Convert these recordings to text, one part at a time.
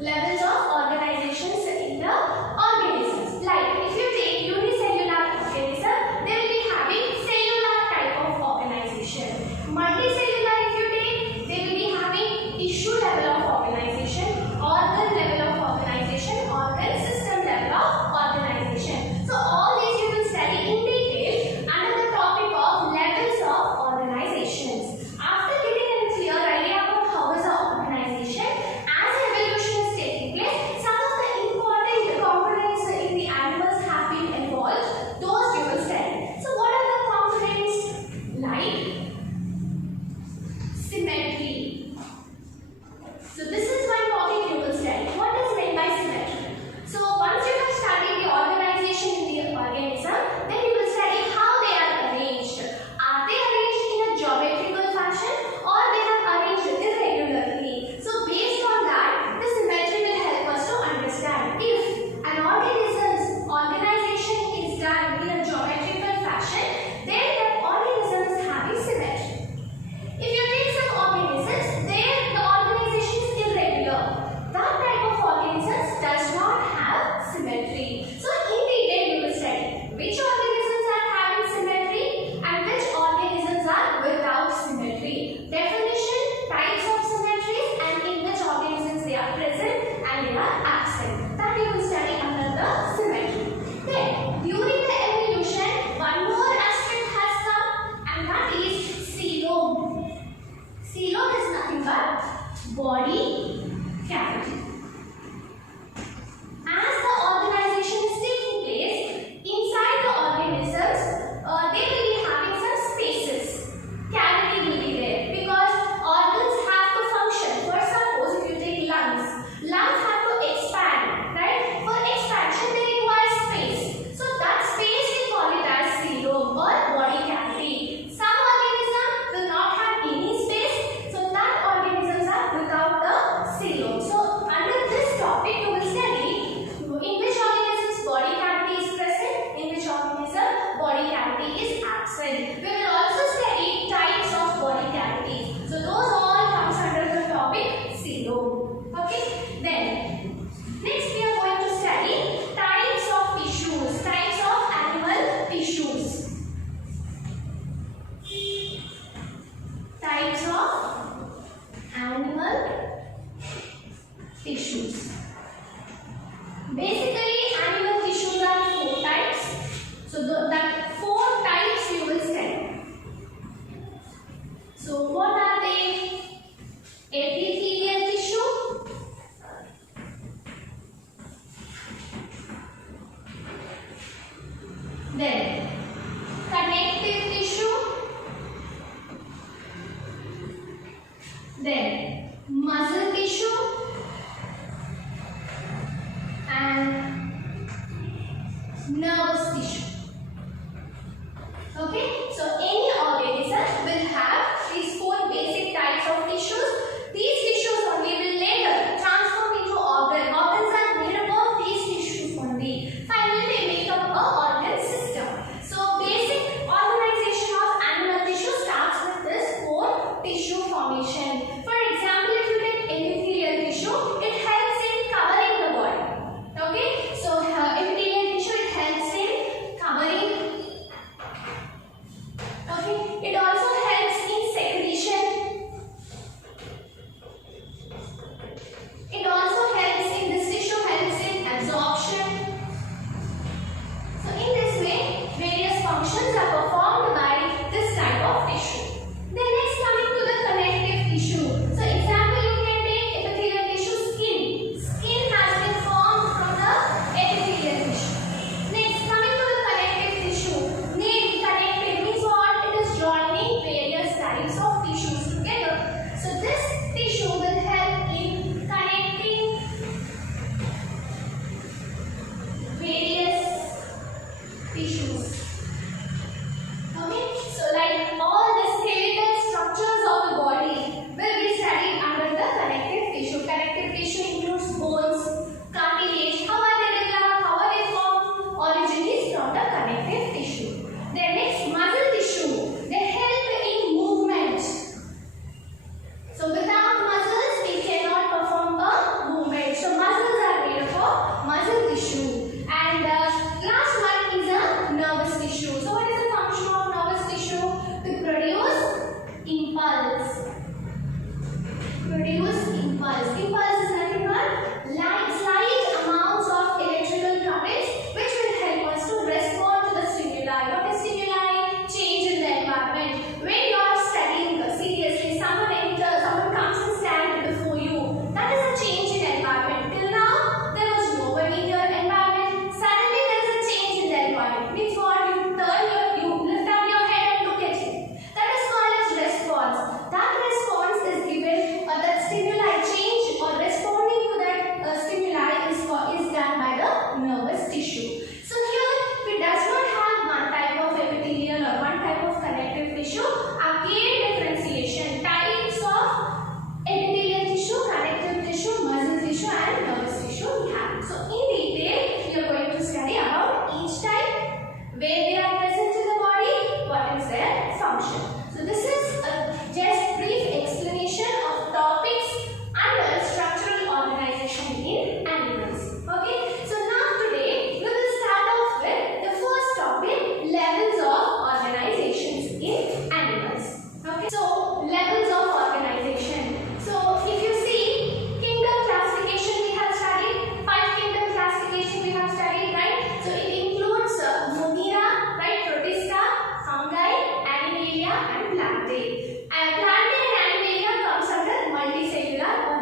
levels of organizations in the organisms. Like if you take unicellular organism, they will be having cellular type of organization. Multicellular, if you take, they will be having tissue level of organization, organ level of organization, organ system level of organization. So all these you will study in detail under the topic of levels of organizations. After getting a clear idea about how is the organization, as evolution is taking place, some of the important components in the animals have been evolved. Those you will study. So what are the components? Like symmetry. So this is one topic you will study. What is meant by symmetry? So once you have studied the organization in the organism, then you will study how they are arranged. Are they arranged in a geometrical fashion or they are arranged irregularly? So based on that, the symmetry will help us to understand if an organism's organization is done in a geometrical fashion, then that organism is having symmetry. If you take some organisms, there the organization is irregular. That type of organisms does not have symmetry. So in detail you will study which organisms are having symmetry and which organisms are without symmetry. Definition, types of symmetries, and in which organisms they are present and they are absent. That you will study under the symmetry. Then during the evolution, one more aspect has come, and that is coelom. Coelom is nothing but body cavity. As the organization is taking place, inside the organisms, they will be having some spaces. Cavity will be there because organs have to function. For suppose if you take lungs, lungs have to expand, right? For expansion they require space. So that space we call it as coelom or body cavity. Some organisms will not have any space, so that organisms are without the coelom. So under this topic you will study in which organisms body cavity is present, in which organism body cavity is absent. We will also study types of body cavities. So those all comes under the topic coelom. Okay. Then next we are going to study types of tissues, types of animal tissues. Types of animal tissues. Basically, animal tissues are 4 types. So that 4 types you will study. So what are they? Epithelial tissue, then connective tissue, then muscle tissue, and nervous tissue. Okay, so any organism will have these 4 basic types of tissues. These tissues only will later transform into organ. Organs are made up of these tissues only. Finally, they make up a organ system. So basic organization of animal tissue starts with this 4 tissue formation. For example, if you take epithelial tissue,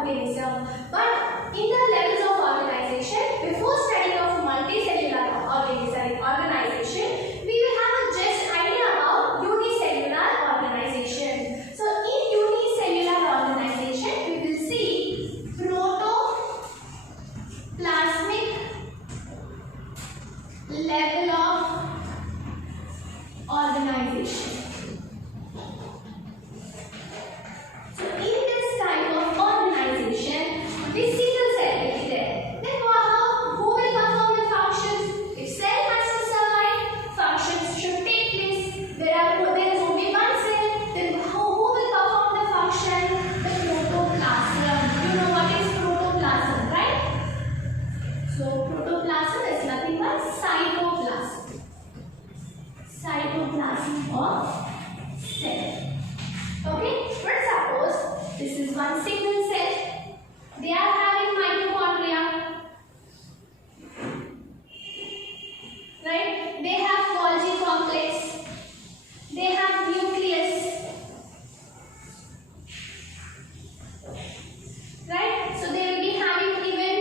organism. But in the levels of organization, before studying of multicellular organization, we will have a just idea about unicellular organization. So in unicellular organization, we will see protoplasmic level of organization. So in this type of organization, the single cell will be there. Then who will perform the functions? If cell has to survive, functions should take place. There is only one cell. Then who will perform the function? The protoplasm. You know what is protoplasm, right? So protoplasm is nothing but cytoplasm. Cytoplasm of cell. Okay, but suppose this is one single cell. They are having mitochondria, right? They have Golgi complex. They have nucleus, right? So they will be having even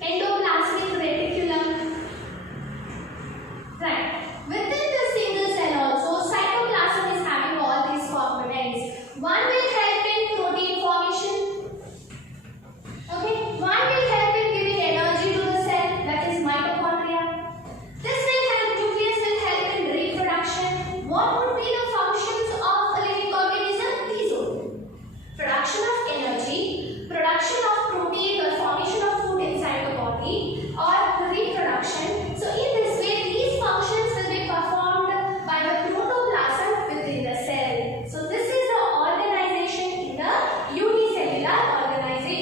endoplasmic reticulum, right? Within the single cell also, cytoplasm is having all these components. One will help in protein formation. Okay, one will help in giving energy to the cell, that is mitochondria. This will help, nucleus will help in reproduction. What would be the functions of a living organism? These only. Production of energy, production of protein or formation of food inside the body, or reproduction. So in this way, these functions will be performed by the protoplasm within the cell. So this is the organization in the unicellular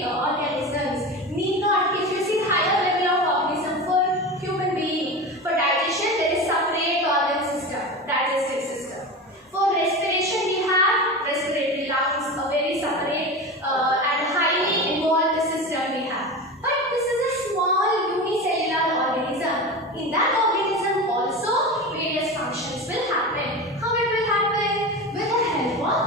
organisms. Need not, if you see higher level of organism for human being, for digestion there is separate organ system, digestive system. For respiration we have respiratory lungs, a very separate and highly involved system we have. But this is a small unicellular organism. In that organism also various functions will happen. How it will happen? With the help of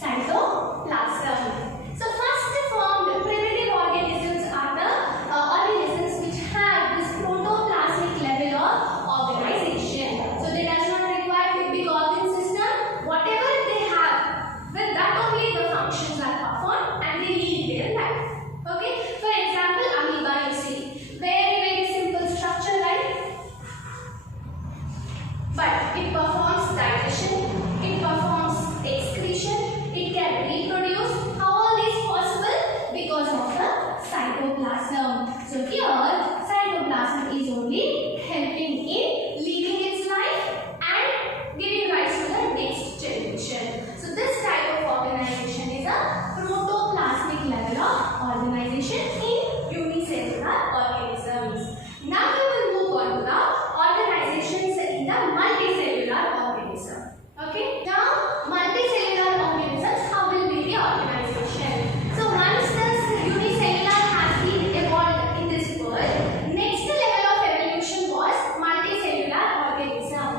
cytoplasm. So first formed primitive organisms are the organisms which have this protoplasmic level of organization. So they does not require big organ system. Whatever they have, with that only the functions are performed and they lead their life. Okay. For example, amoeba you see. Very simple structure, right? But it performs digestion, it performs excretion, it can reproduce. How all is possible? Because of the cytoplasm. So here, cytoplasm is only helping in living its life and giving rise to the next generation. So this type of organization is a protoplasmic level of organization in unicellular organisms. Now we will move on to the organizations in the multicellular organism. Okay. Now multicellular organisms, how will be the organization? So once this unicellular has been evolved in this world, next level of evolution was multicellular organism.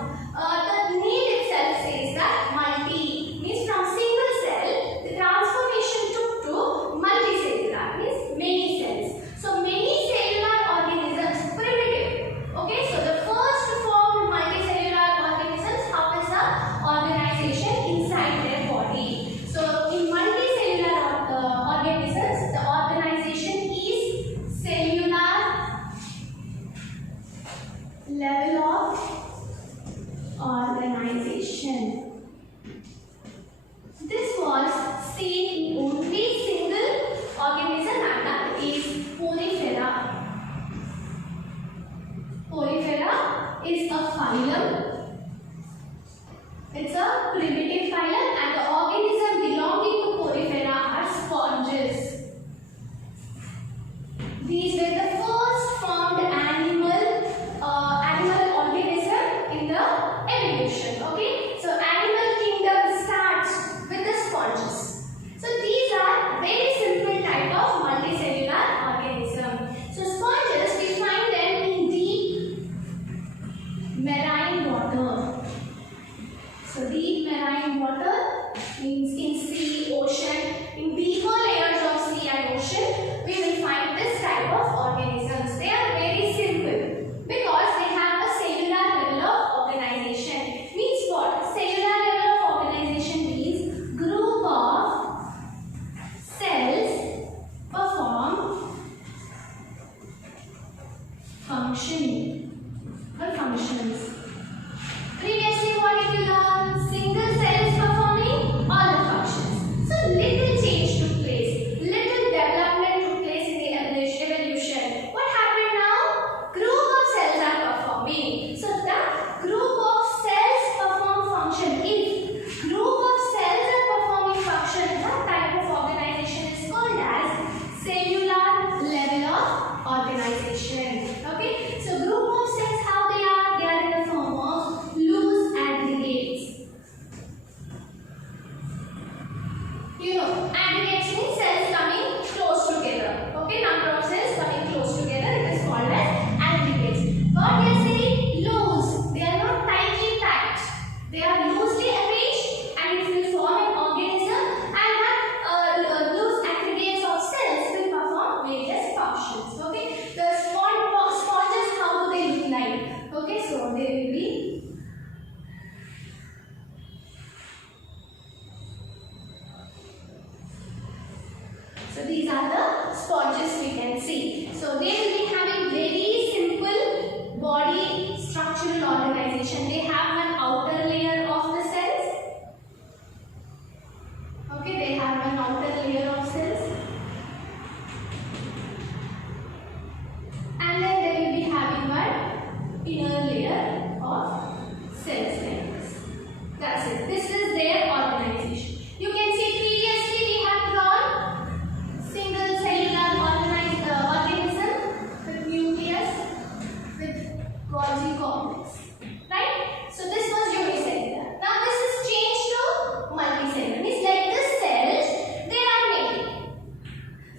The name itself says that multi means from single cell, the transformation took to multicellular means many So these are the sponges we can see. So they will be having very simple body structural organization. They have one outer layer of the cells. Okay, they have one outer layer of cells. And then they will be having one inner layer of cells like this. That's it. This is their organization. You can see previously we have drawn single cellular organism with nucleus with Golgi complex. Right? So this was unicellular. Now this is changed to multicellular. Means like the cells, they are many.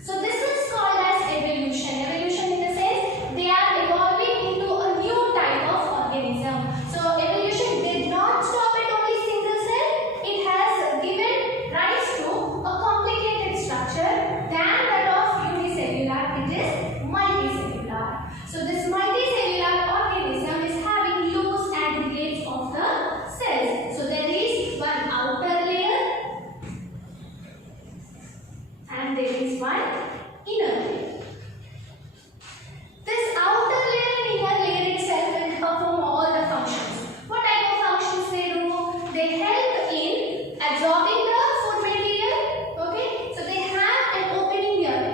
So this is called as evolution. Evolution in the sense they are evolving into a new type of organism. So evolution did not stop at only single cell. It has given rise to a complicated structure than that of unicellular. It is multicellular. So this multicellular organism is having loose aggregates of the cells. So there is one outer layer and there is one inner layer. This outer layer and inner layer itself will perform all the functions. What type of functions they do? They help in absorbing the food material. Okay, so they have an opening here.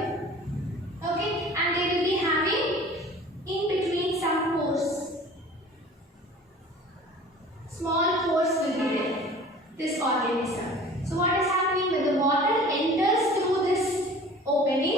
Okay, and they will be having in between some pores. Small pores will be there. This organism. So what is happening when the water enters through this opening?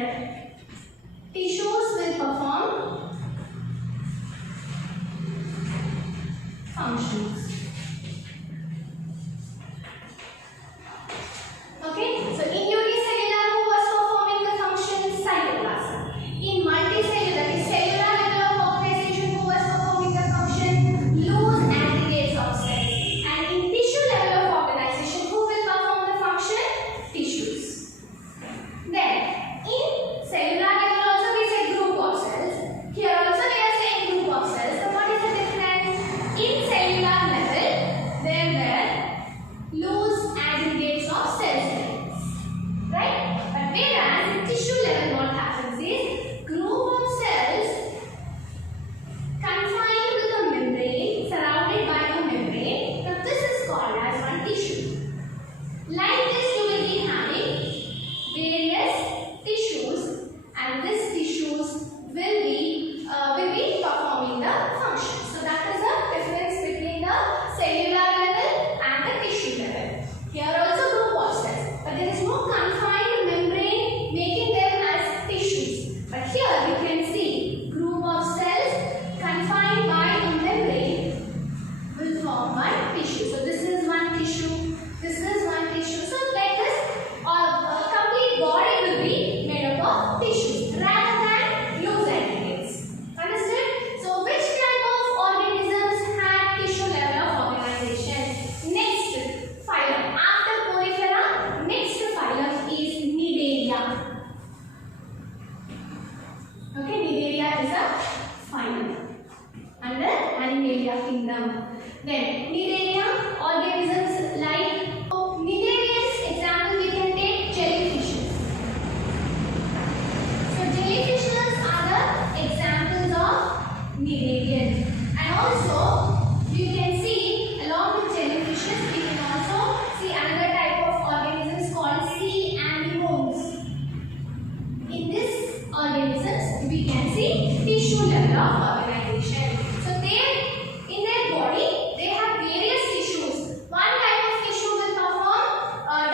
and tissues will perform functions. Okay, so in unicellular, who was performing the function? Cytoplasm. In multicellular, that is cellular level of organization, who was performing the function? Loose aggregates of cells. And in tissue level of organization, who will perform the function? Tissues. Then, in cellular level also we say group of cells. Here also we are saying group of cells. So what is the difference? In cellular level, there were loose aggregates of cells, right? But whereas in tissue level, what happens is group of cells confined with a membrane, surrounded by a membrane. Now this is called as one tissue. Like this, you will be having various tissues, and these tissues will be performing the function. So that is the difference between the cellular level and the tissue level. Here also group of cells, but there is no confined membrane making them as tissues. But here we can see group of cells confined by a membrane will form one tissue. So this is one tissue, this is one tissue. So like this, complete body will be made up of tissues rather than loose aggregates. Understood? So which type of organisms had tissue level of organization? Next phylum. After Porifera, next phylum is Cnidaria. Okay, Cnidaria is a phylum under Animalia kingdom. Then Cnidaria organisms like Cnidarians example we can take jellyfishes. So jellyfishes are the examples of Cnidarian. And also you can see along with jellyfishes we can also see another type of organisms called sea anemones. In these organisms we can see tissue level of organization. So in their body they have various tissues. One type of tissue will perform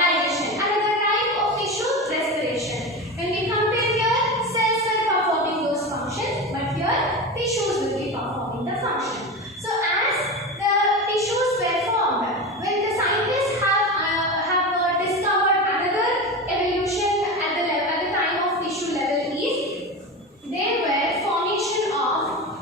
digestion, another type of tissue respiration. When we compare here, cells are performing those functions, but here tissues will be performing the function. So as the tissues were formed, when the scientists have discovered another evolution at the time of tissue level is there were formation of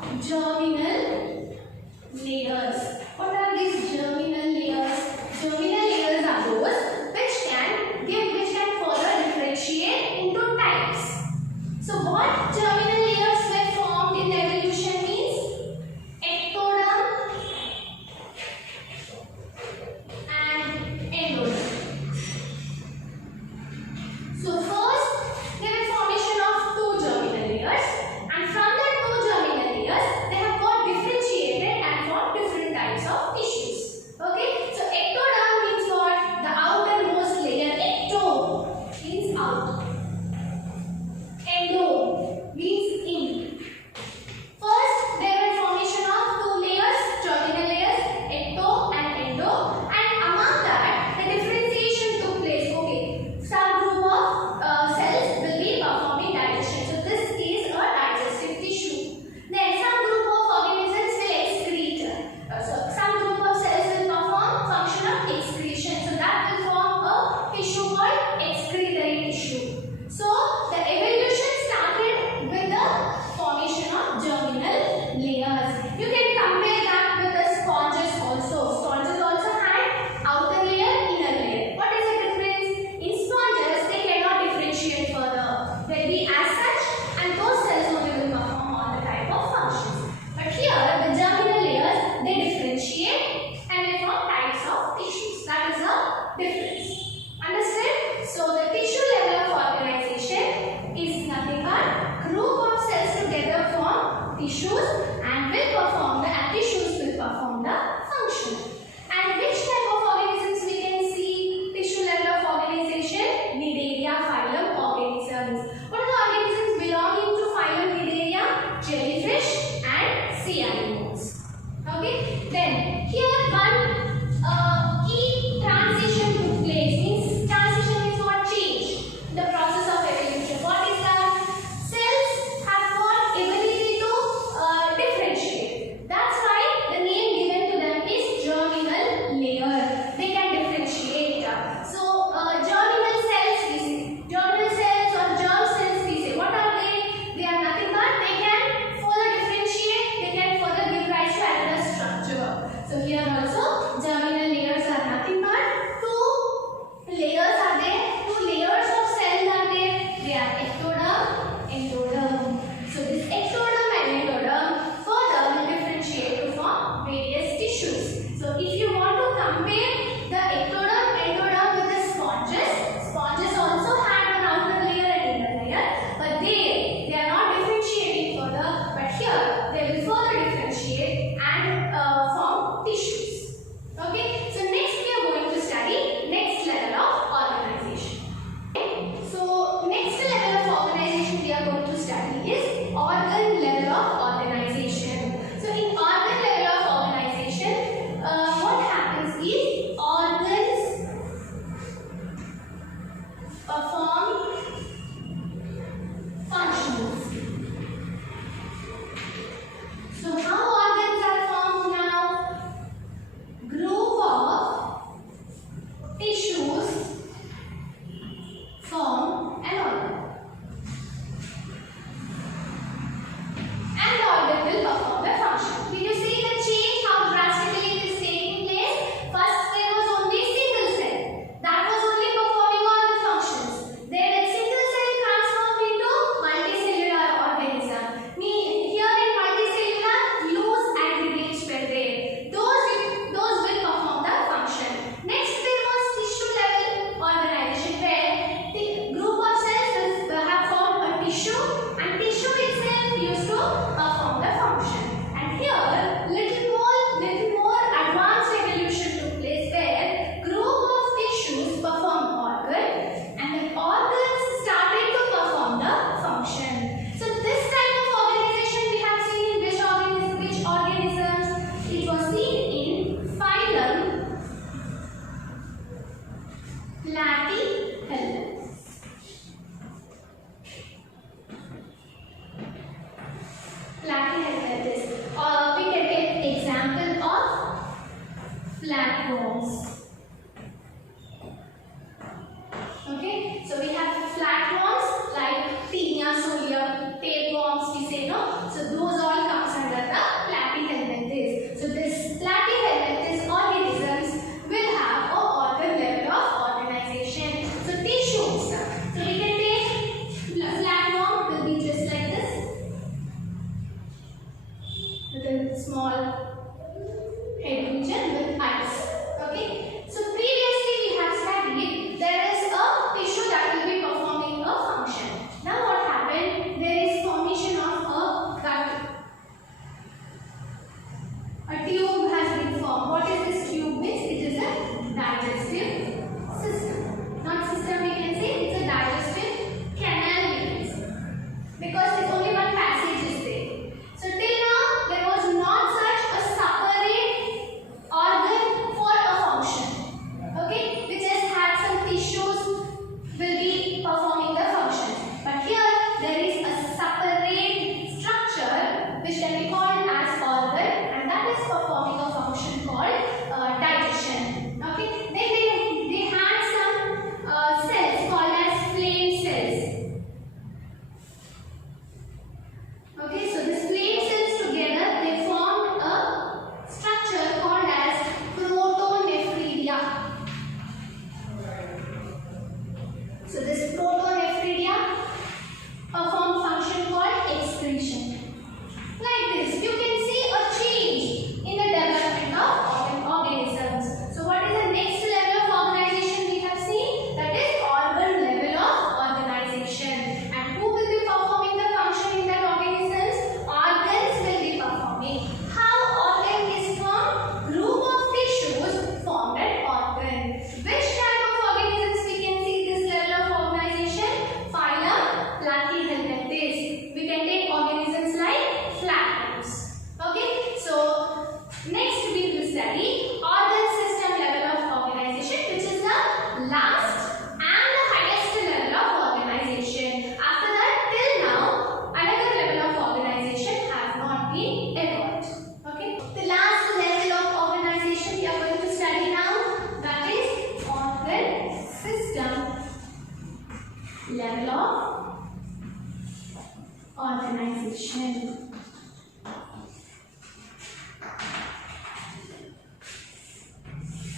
Organization.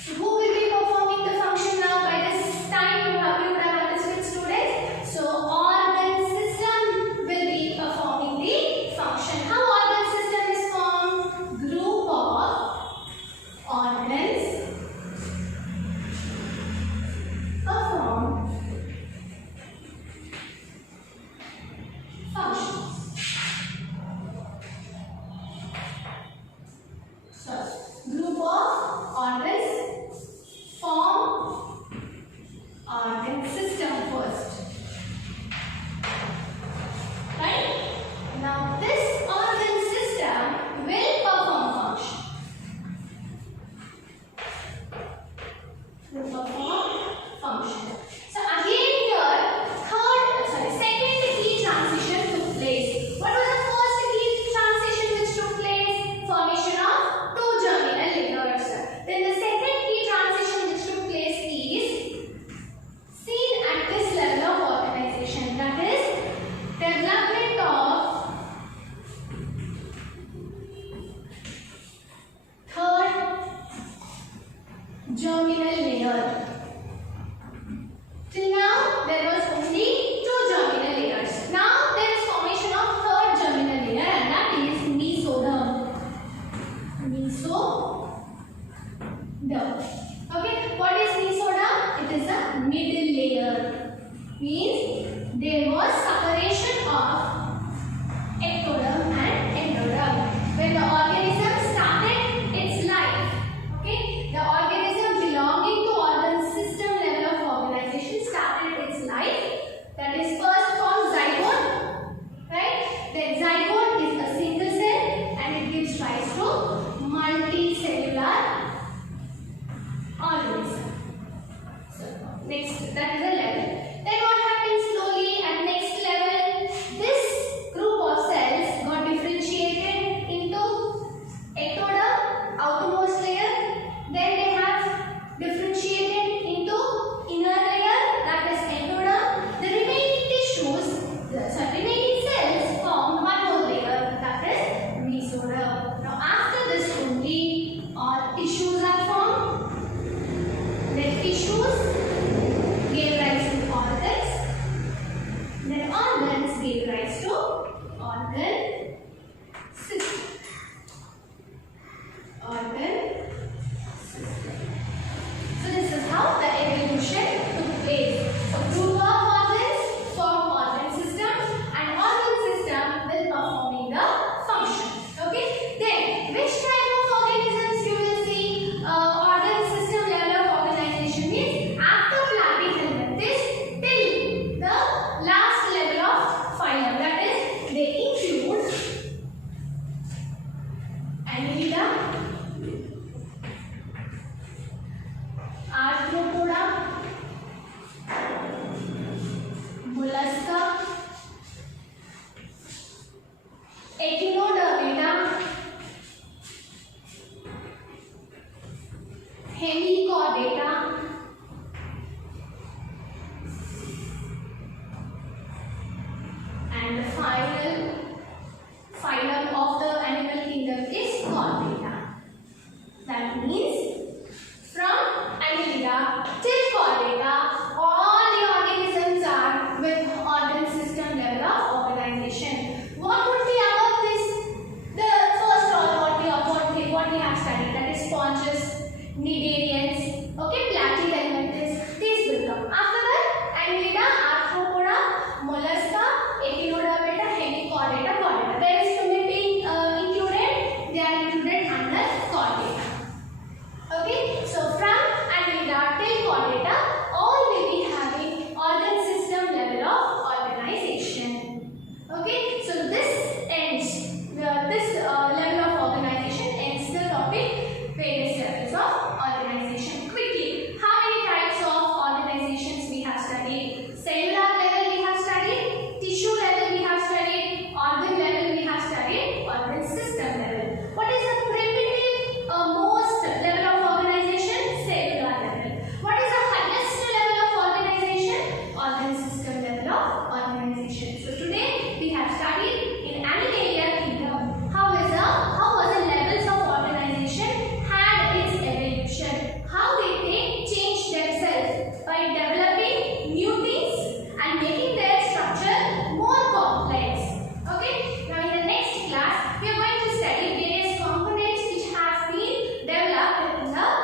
So who will be performing the function now? By this time you would have understood, students. So organ system will be performing the function. How organ system is formed? Group of organs perform functions. So group of organs form organ system first. Right? Now this organ system will perform function. Will perform function. So again here, second key transition took place. What was the first key transition which took place? Formation of two germinal layers. Then the second key transition which took place is seen at this level of organization. That is development of third germinal layer. Till now there was only two germinal layers. Now there is formation of third germinal layer, and that is mesoderm. Mesoderm. Okay, what is mesoderm? It is a middle layer. Means there was separation of ectoderm and endoderm. When the organism started its life, okay, the organism belonging to organ system level of organization started its life. That is first formed zygote, right? The zygote is a single cell and it gives rise to multicellular organism. So next, that is a level. Then what happens slowly at next level? This group of cells got differentiated into ectoderm, outermost layer. Then they have differentiated into inner layer, that is endoderm. The remaining tissues, remaining cells form one more layer, that is mesoderm. Now after this only all tissues are formed. Then tissues gave rise to organs. Then organs gave rise to organ